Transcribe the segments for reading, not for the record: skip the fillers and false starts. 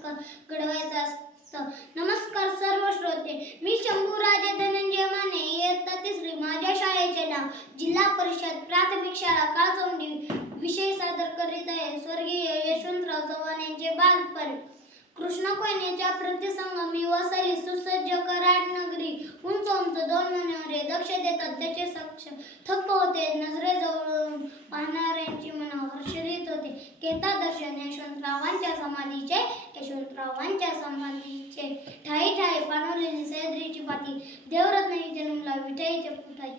घडवायचं असतं. नमस्कार सर्व श्रोते, मी शंभूराजे धनंजय माने, इयत्ता तिसरी. माझ्या शाळेचे नाव जिल्हा परिषद प्राथमिक शाळा काळचौंडी. विषय सादर करीत आहे स्वर्गीय यशवंतराव चव्हाण यांचे बालपण. कृष्णा कोयनेच्या प्रतिसंगमी वसली सुसज्ज कराड नगरी. उंच उंच दोन मनोरे दक्ष देतात त्याचे साक्ष थक्क होते. नजरेजवळून पाहणाऱ्यांची मन हर्षित होते. घेता दर्शन यशवंतरावांच्या समाधीचे ठाई ठाई पाणवलेली सह्याद्रीची पाती. देवरत्नाची जन्मला विठाईच्या पुठाई.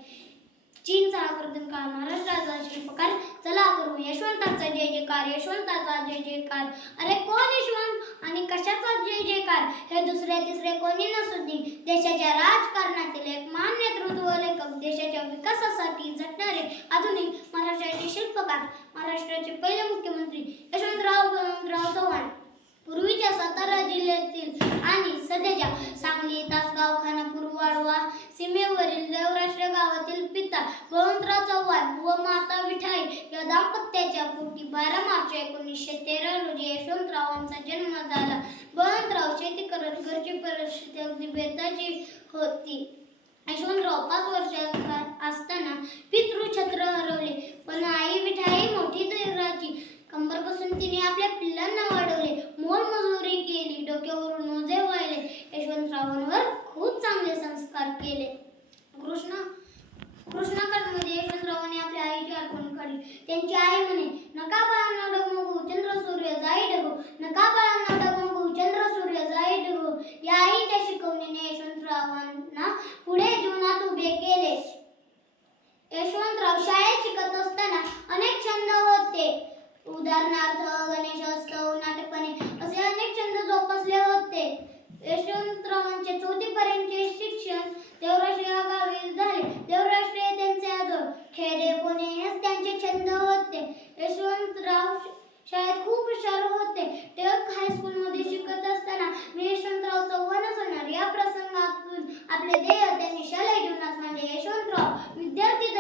चीनचा आक्रमण काळ महाराष्ट्राचा शिल्पकार. चला करू यशवंताचा जय जयकार, यशवंताचा जय जयकार. अरे कोण यशवंत आणि कशाचा जय जयकार, हे दुसरे तिसरे कोणी नसून देशाच्या राजकारणातील एक महान नेतृत्व लेखक, देशाच्या विकासासाठी झटणारे आधुनिक महाराष्ट्राचे शिल्पकार, महाराष्ट्राचे पहिले मुख्यमंत्री यशवंतराव चव्हाण. पूर्वीच्या सातारा जिल्ह्यातील आणि सध्याच्या सांगली, तासगाव, खानापूर, वाळवा सीमेवरील देवराष्ट्र गावातील पिता बळवंतराव चव्हाण व माता विठाई या दाम्पत्याच्या पोटी 12 मार्च 1913 रोजी यशवंतरावांचा जन्म झाला. बळवंतराव शेती करत घरची परिस्थिती अगदी बेताची होती. यशवंतराव 5 वर्षाचा असताना पितृछत्र हरवले, पण आई विठाई मोठी धैर्याची. कंबर कसून तिने आपल्या पिल्लांना वाढवले, मोलमजुरी केली, डोक्यावरून ओझे वाहिले. यशवंतरावांवर खूप चांगले संस्कार केले. कृष्णाकाठमध्ये यशवंतरावांनी आपल्या आईची आठवण काढली. त्यांची आई म्हणे, नका बाळांना डगमगू, चंद्र सूर्य जाई डगो, नका बाळांना डगमगू, चंद्र सूर्य जाई डगो. या आईच्या शिकवणीने यशवंतरावांना पुढे जीवनात उभे केले. यशवंतराव शाळेत शिकत असताना अनेक छंद होते. उदाहरणार्थ गणेशोत्सव, नाटकपणे असे अनेक छंद जोपासले होते. यशवंतरावांचे 4थी पर्यंतचे शिक्षण देवराष्ट्र या गावी झाले. देवराष्ट्र हे त्यांचे आजोळ, खेडे, पोणे हेच त्यांचे छंद होते. यशवंतराव शाळेत खूप हुशार होते. टिळक हायस्कूलमध्ये शिकत असताना मी यशवंतराव चव्हाणच होणार या प्रसंगातून आपले ध्येय त्यांनी शालेय जीवनात मांडले. यशवंतराव विद्यार्थी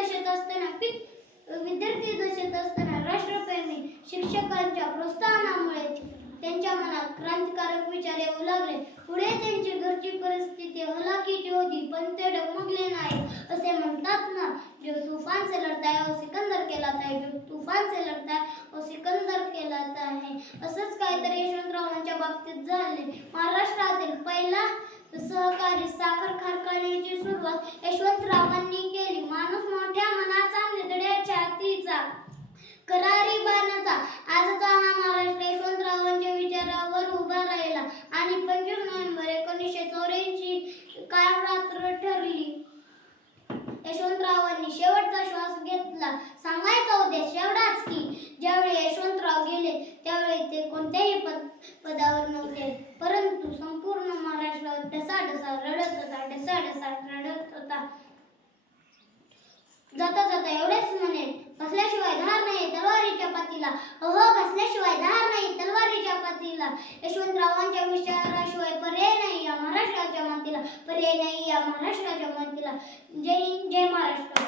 दशेत असताना राष्ट्रप्रेमी शिक्षकांच्या प्रोत्साहनामुळे त्यांच्या मनात क्रांतिकारक विचार येऊ लागले. पुढे त्यांची घरची परिस्थिती हलाखीची होती, पण ते डगमगले नाही. असे म्हणतात ना, जो तूफान से लढता है वो सिकंदर कहलाता है, जो तूफान से लढता है वो सिकंदर कहलाता है. असंच काहीतरी यशवंतरावांच्या बाबतीत झाले. महाराष्ट्रातील पहिला सहकारी साखर कारखान्याची सुरुवात यशवंतरावांनी केली. माणूस मोठ्या मनाचा, निधड्या छातीचा, करारी बाणाचा. आजचा हा महाराष्ट्र यशवंतरावांच्या विचारावर उभा राहिला आणि 25 नोव्हेंबर 1984 काळरात्र ठरली. यशवंतरावांनी शेवटचा श्वास घेतला. सांगायचा उद्देश एवढाच की ज्यावेळी यशवंतराव गेले त्यावेळी ते कोणत्याही पदावर नव्हते, परंतु संपूर्ण महाराष्ट्र ढसाढसा रडत होता. जाता जाता एवढेच म्हणे, घसल्याशिवाय धार नाही तलवारीच्या पातीला, अहो घसल्याशिवाय धार नाही तलवारीच्या पातीला. यशवंतरावांच्या विचाराशिवाय पर्याय नाही या महाराष्ट्राच्या मातीला, पर्याय नाही या महाराष्ट्राच्या मातीला. जय हिंद, जय महाराष्ट्र.